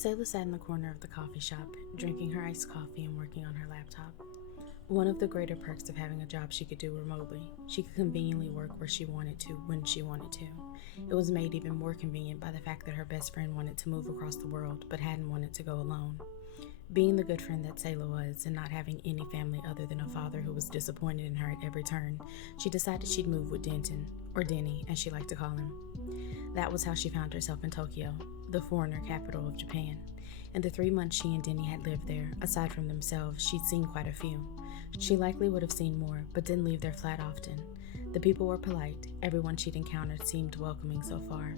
Saelah sat in the corner of the coffee shop, drinking her iced coffee and working on her laptop. One of the greater perks of having a job she could do remotely, she could conveniently work where she wanted to, when she wanted to. It was made even more convenient by the fact that her best friend wanted to move across the world, but hadn't wanted to go alone. Being the good friend that Saelah was, and not having any family other than a father who was disappointed in her at every turn, she decided she'd move with Denton, or Denny, as she liked to call him. That was how she found herself in Tokyo, the foreigner capital of Japan. In the 3 months she and Denny had lived there, aside from themselves, she'd seen quite a few. She likely would have seen more, but didn't leave their flat often. The people were polite. Everyone she'd encountered seemed welcoming so far.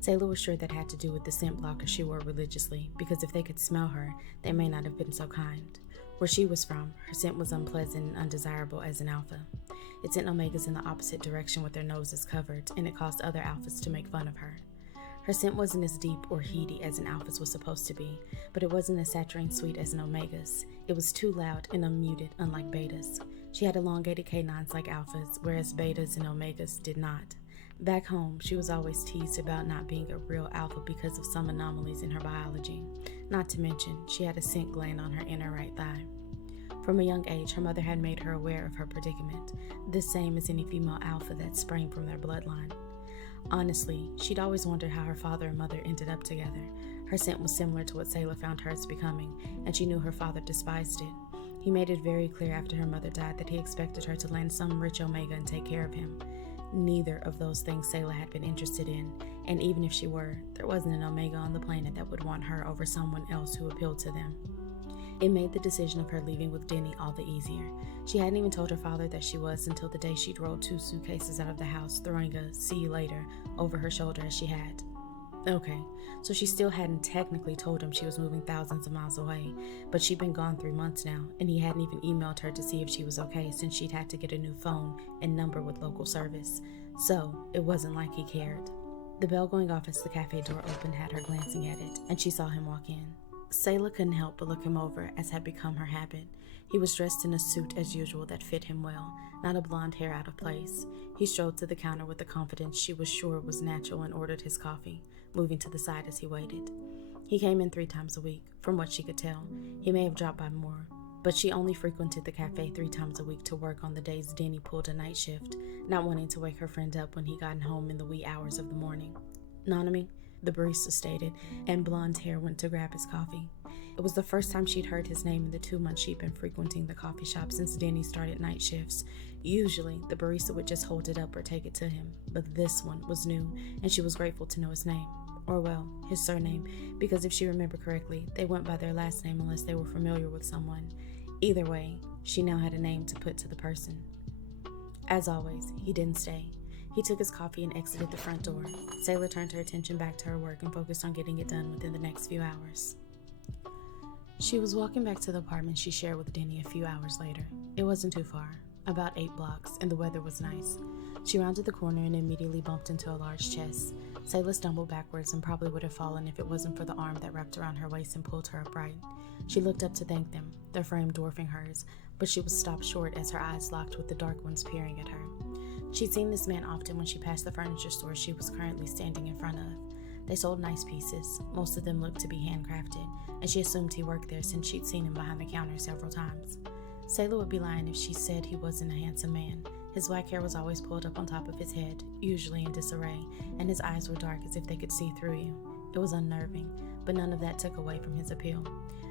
Saelah was sure that had to do with the scent blocker she wore religiously, because if they could smell her, they may not have been so kind. Where she was from, her scent was unpleasant and undesirable as an alpha. It sent Omegas in the opposite direction with their noses covered, and it caused other alphas to make fun of her. Her scent wasn't as deep or heady as an alpha's was supposed to be, but it wasn't as saturating sweet as an Omega's. It was too loud and unmuted, unlike betas. She had elongated canines like alphas, whereas betas and Omegas did not. Back home, she was always teased about not being a real alpha because of some anomalies in her biology. Not to mention, she had a scent gland on her inner right thigh. From a young age, her mother had made her aware of her predicament, the same as any female alpha that sprang from their bloodline. Honestly, she'd always wondered how her father and mother ended up together. Her scent was similar to what Saelah found hers becoming, and she knew her father despised it. He made it very clear after her mother died that he expected her to land some rich Omega and take care of him. Neither of those things Saelah had been interested in, and even if she were, there wasn't an Omega on the planet that would want her over someone else who appealed to them. It made the decision of her leaving with Denny all the easier. She hadn't even told her father that she was until the day she'd rolled 2 suitcases out of the house, throwing a "see you later" over her shoulder as she had. Okay, so she still hadn't technically told him she was moving thousands of miles away, but she'd been gone 3 months now, and he hadn't even emailed her to see if she was okay since she'd had to get a new phone and number with local service. So, it wasn't like he cared. The bell going off as the cafe door opened had her glancing at it, and she saw him walk in. Saelah couldn't help but look him over, as had become her habit. He was dressed in a suit as usual that fit him well, not a blonde hair out of place. He strolled to the counter with the confidence she was sure was natural and ordered his coffee, moving to the side as he waited. He came in 3 times a week, from what she could tell. He may have dropped by more, but she only frequented the cafe 3 times a week to work on the days Denny pulled a night shift, not wanting to wake her friend up when he got home in the wee hours of the morning. "Nanami," the barista stated, and blonde hair went to grab his coffee. It was the first time she'd heard his name in the 2 months she'd been frequenting the coffee shop since Denny started night shifts. Usually, the barista would just hold it up or take it to him, but this one was new, and she was grateful to know his name. Or well, his surname, because if she remembered correctly, they went by their last name unless they were familiar with someone. Either way, she now had a name to put to the person. As always, he didn't stay. He took his coffee and exited the front door. Saelah turned her attention back to her work and focused on getting it done within the next few hours. She was walking back to the apartment she shared with Denny a few hours later. It wasn't too far, about 8 blocks, and the weather was nice. She rounded the corner and immediately bumped into a large chest. Saelah stumbled backwards and probably would have fallen if it wasn't for the arm that wrapped around her waist and pulled her upright. She looked up to thank them, their frame dwarfing hers, but she was stopped short as her eyes locked with the dark ones peering at her. She'd seen this man often when she passed the furniture store she was currently standing in front of. They sold nice pieces. Most of them looked to be handcrafted, and she assumed he worked there since she'd seen him behind the counter several times. Saelah would be lying if she said he wasn't a handsome man. His black hair was always pulled up on top of his head, usually in disarray, and his eyes were dark as if they could see through you. It was unnerving, but none of that took away from his appeal.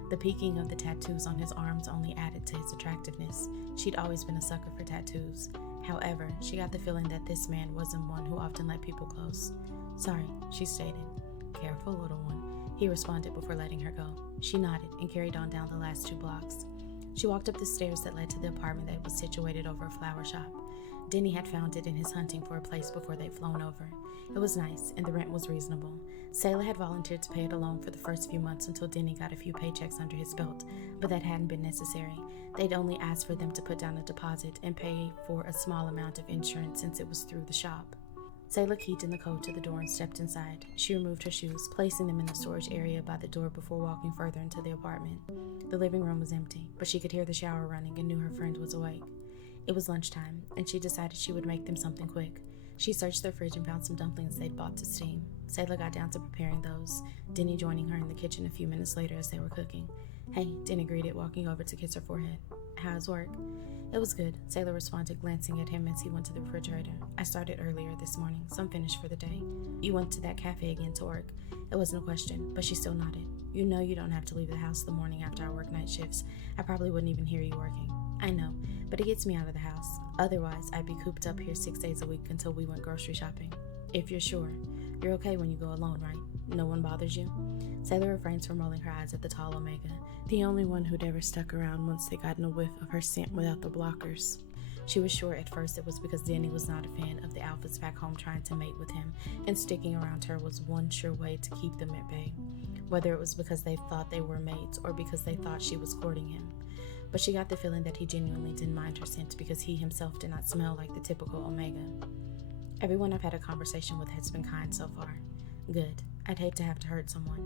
The peeking of the tattoos on his arms only added to his attractiveness. She'd always been a sucker for tattoos. However, she got the feeling that this man wasn't one who often let people close. "Sorry," she stated. "Careful, little one," he responded before letting her go. She nodded and carried on down the last 2 blocks. She walked up the stairs that led to the apartment that was situated over a flower shop. Denny had found it in his hunting for a place before they'd flown over. It was nice, and the rent was reasonable. Saelah had volunteered to pay it alone for the first few months until Denny got a few paychecks under his belt, but that hadn't been necessary. They'd only asked for them to put down a deposit and pay for a small amount of insurance since it was through the shop. Saelah keyed in the code to the door and stepped inside. She removed her shoes, placing them in the storage area by the door before walking further into the apartment. The living room was empty, but she could hear the shower running and knew her friend was awake. It was lunchtime, and she decided she would make them something quick. She searched their fridge and found some dumplings they'd bought to steam. Saelah got down to preparing those, Denny joining her in the kitchen a few minutes later as they were cooking. "Hey," Denny greeted, walking over to kiss her forehead. "How's work?" "It was good," Saelah responded, glancing at him as he went to the refrigerator. "I started earlier this morning, so I'm finished for the day." "You went to that cafe again to work?" It wasn't a question, but she still nodded. "You know you don't have to leave the house the morning after I work night shifts. I probably wouldn't even hear you working." "I know, but it gets me out of the house. Otherwise, I'd be cooped up here 6 days a week until we went grocery shopping." "If you're sure. You're okay when you go alone, right? No one bothers you?" Saelah refrains from rolling her eyes at the tall Omega, the only one who'd ever stuck around once they'd gotten a whiff of her scent without the blockers. She was sure at first it was because Denny was not a fan of the alphas back home trying to mate with him, and sticking around her was one sure way to keep them at bay. Whether it was because they thought they were mates or because they thought she was courting him. But she got the feeling that he genuinely didn't mind her scent because he himself did not smell like the typical Omega. "Everyone I've had a conversation with has been kind so far." "Good. I'd hate to have to hurt someone."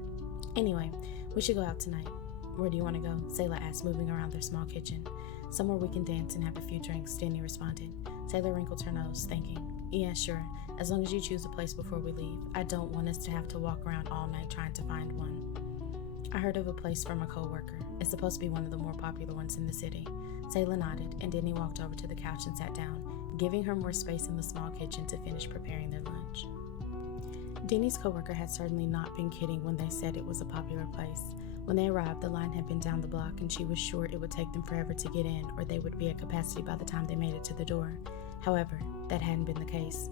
"Anyway, we should go out tonight." "Where do you want to go?" Saelah asked, moving around their small kitchen. "Somewhere we can dance and have a few drinks," Denny responded. Saelah wrinkled her nose, thinking, "Yeah, sure, as long as you choose a place before we leave. I don't want us to have to walk around all night trying to find one." "I heard of a place from a coworker. It's supposed to be one of the more popular ones in the city." Saelah nodded, and Denny walked over to the couch and sat down, giving her more space in the small kitchen to finish preparing their lunch. Denny's coworker had certainly not been kidding when they said it was a popular place. When they arrived, the line had been down the block, and she was sure it would take them forever to get in, or they would be at capacity by the time they made it to the door. However, that hadn't been the case.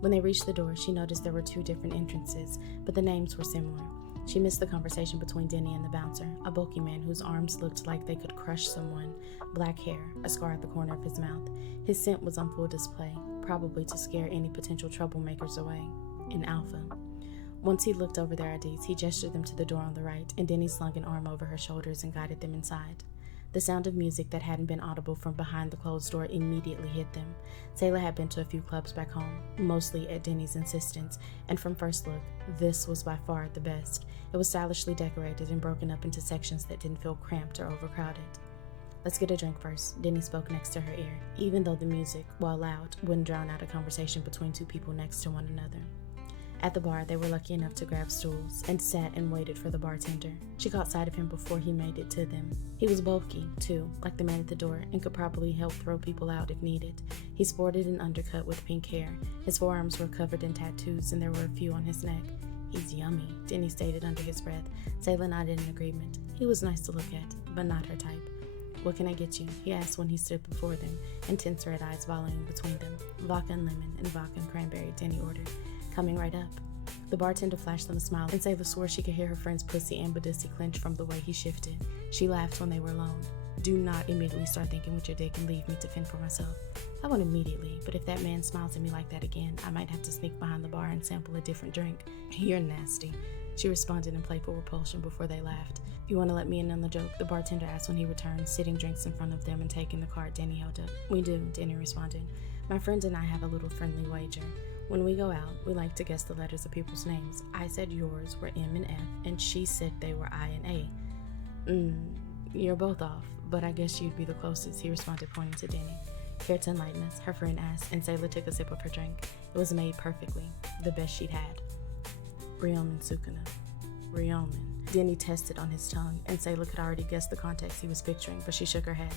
When they reached the door, she noticed there were 2 different entrances, but the names were similar. She missed the conversation between Denny and the bouncer, a bulky man whose arms looked like they could crush someone, black hair, a scar at the corner of his mouth. His scent was on full display, probably to scare any potential troublemakers away. An alpha. Once he looked over their IDs, he gestured them to the door on the right, and Denny slung an arm over her shoulders and guided them inside. The sound of music that hadn't been audible from behind the closed door immediately hit them. Saelah had been to a few clubs back home, mostly at Denny's insistence, and from first look, this was by far the best. It was stylishly decorated and broken up into sections that didn't feel cramped or overcrowded. "Let's get a drink first," Denny spoke next to her ear, even though the music, while loud, wouldn't drown out a conversation between 2 people next to one another. At the bar, they were lucky enough to grab stools and sat and waited for the bartender. She caught sight of him before he made it to them. He was bulky, too, like the man at the door, and could probably help throw people out if needed. He sported an undercut with pink hair. His forearms were covered in tattoos, and there were a few on his neck. "He's yummy," Denny stated under his breath. Saelah nodded in agreement. He was nice to look at, but not her type. "What can I get you?" he asked when he stood before them, intense red eyes volleying between them. "Vodka and lemon and vodka and cranberry," Denny ordered. "Coming right up." The bartender flashed them a smile, and Saelah swore she could hear her friend's pussy and Badussi clench from the way he shifted. She laughed when they were alone. "Do not immediately start thinking with your dick and leave me to fend for myself." "I won't immediately, but if that man smiles at me like that again, I might have to sneak behind the bar and sample a different drink." "You're nasty," she responded in playful repulsion before they laughed. "You want to let me in on the joke?" the bartender asked when he returned, sitting drinks in front of them and taking the card Denny held up. "We do," Denny responded. "My friends and I have a little friendly wager. When we go out, we like to guess the letters of people's names. I said yours were M and F, and she said they were I and A. You're both off, but I guess you'd be the closest," he responded, pointing to Denny. "Care to enlighten us?" her friend asked, and Saelah took a sip of her drink. It was made perfectly, the best she'd had. "Ryomen Sukuna. Ryomen." Denny tested on his tongue, and Saelah could already guess the context he was picturing, but she shook her head.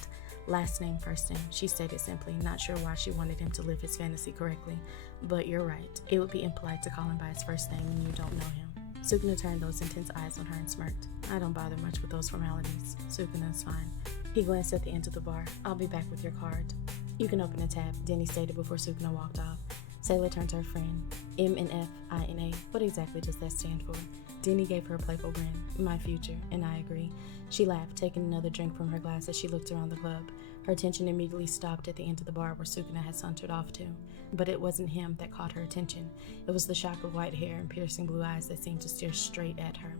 "Last name, first name," she stated simply, not sure why she wanted him to live his fantasy correctly. "But you're right. It would be impolite to call him by his first name when you don't know him." Sukuna turned those intense eyes on her and smirked. "I don't bother much with those formalities. Sukuna's fine." He glanced at the end of the bar. "I'll be back with your card." "You can open a tab," Denny stated before Sukuna walked off. Saelah turned to her friend. "M and F, I and A. What exactly does that stand for?" Denny gave her a playful grin. "My future, and I agree." She laughed, taking another drink from her glass as she looked around the club. Her attention immediately stopped at the end of the bar where Sukuna had sauntered off to. But it wasn't him that caught her attention. It was the shock of white hair and piercing blue eyes that seemed to stare straight at her.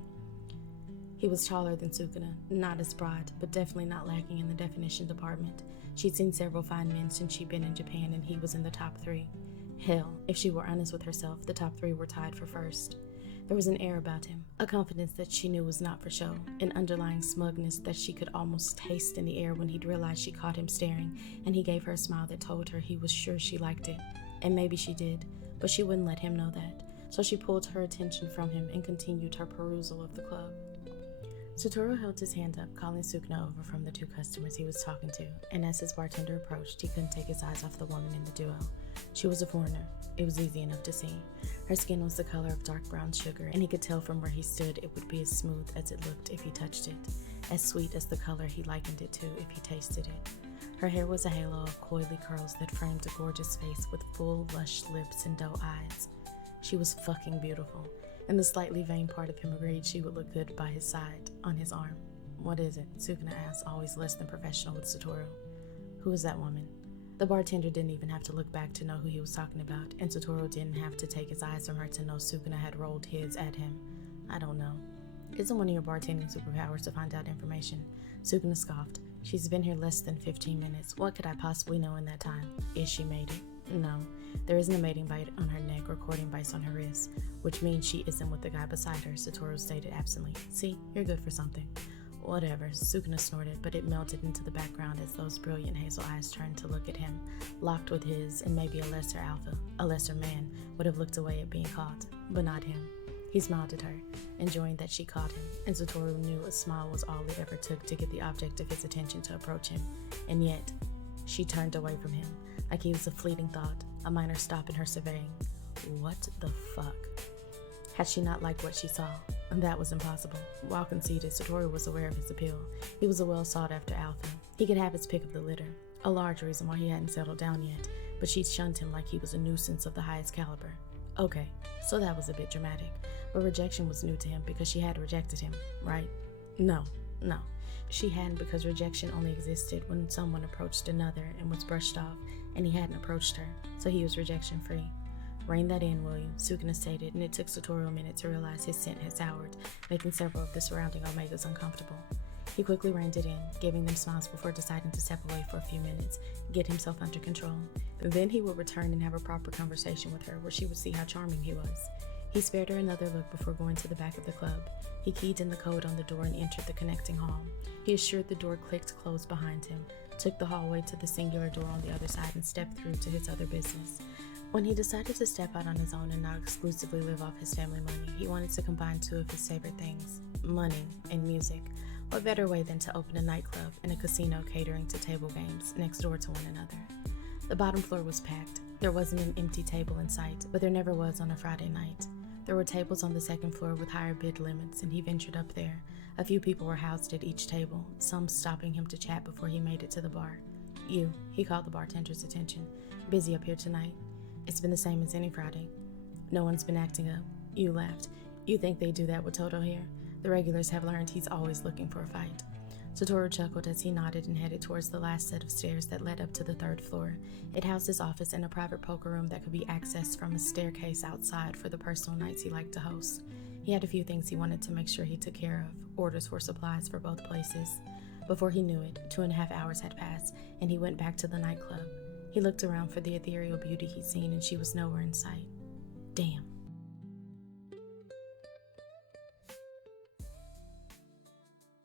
He was taller than Sukuna, not as broad, but definitely not lacking in the definition department. She'd seen several fine men since she'd been in Japan, and he was in the top 3. Hell, if she were honest with herself, the top 3 were tied for first. There was an air about him, a confidence that she knew was not for show, an underlying smugness that she could almost taste in the air when he'd realized she caught him staring, and he gave her a smile that told her he was sure she liked it. And maybe she did, but she wouldn't let him know that. So she pulled her attention from him and continued her perusal of the club. Satoru held his hand up, calling Sukuna over from the two customers he was talking to, and as his bartender approached, he couldn't take his eyes off the woman in the duo. She was a foreigner. It was easy enough to see. Her skin was the color of dark brown sugar, and he could tell from where he stood it would be as smooth as it looked if he touched it, as sweet as the color he likened it to if he tasted it. Her hair was a halo of coily curls that framed a gorgeous face with full, lush lips and doe eyes. She was fucking beautiful, and the slightly vain part of him agreed she would look good by his side, on his arm. "What is it?" Sukuna asked, always less than professional with Satoru. "Who is that woman?" The bartender didn't even have to look back to know who he was talking about, and Satoru didn't have to take his eyes from her to know Sukuna had rolled his at him. "I don't know." "Isn't one of your bartending superpowers to find out information?" Sukuna scoffed. "She's been here less than 15 minutes. What could I possibly know in that time? Is she mated?" "No. There isn't a mating bite on her neck or courting bites on her wrists, which means she isn't with the guy beside her," Satoru stated absently. "See, you're good for something." "Whatever," Sukuna snorted, but it melted into the background as those brilliant hazel eyes turned to look at him, locked with his, and maybe a lesser alpha, a lesser man, would have looked away at being caught, but not him. He smiled at her, enjoying that she caught him, and Satoru knew a smile was all it ever took to get the object of his attention to approach him, and yet, she turned away from him, like he was a fleeting thought, a minor stop in her surveying. What the fuck? Had she not liked what she saw? That was impossible. While conceited, Satoru was aware of his appeal. He was a well-sought-after alpha. He could have his pick of the litter, a large reason why he hadn't settled down yet, but she'd shunned him like he was a nuisance of the highest caliber. Okay, so that was a bit dramatic, but rejection was new to him because she had rejected him, right? No. She hadn't, because rejection only existed when someone approached another and was brushed off, and he hadn't approached her, so he was rejection-free. "Rein that in, will you?" Sukuna stated, and it took Satoru a minute to realize his scent had soured, making several of the surrounding Omegas uncomfortable. He quickly reined it in, giving them smiles before deciding to step away for a few minutes, get himself under control. Then he would return and have a proper conversation with her where she would see how charming he was. He spared her another look before going to the back of the club. He keyed in the code on the door and entered the connecting hall. He assured the door clicked closed behind him, took the hallway to the singular door on the other side, and stepped through to his other business. When he decided to step out on his own and not exclusively live off his family money, he wanted to combine two of his favorite things, money and music. What better way than to open a nightclub and a casino catering to table games next door to one another? The bottom floor was packed. There wasn't an empty table in sight, but there never was on a Friday night. There were tables on the second floor with higher bid limits, and he ventured up there. A few people were housed at each table, some stopping him to chat before he made it to the bar. "You," he called the bartender's attention. "Busy up here tonight?" "It's been the same as any Friday." "No one's been acting up?" You laughed. "You think they do that with Toto here? The regulars have learned he's always looking for a fight." Satoru chuckled as he nodded and headed towards the last set of stairs that led up to the third floor. It housed his office and a private poker room that could be accessed from a staircase outside for the personal nights he liked to host. He had a few things he wanted to make sure he took care of, orders for supplies for both places. Before he knew it, 2.5 hours had passed, and he went back to the nightclub. He looked around for the ethereal beauty he'd seen, and she was nowhere in sight. Damn.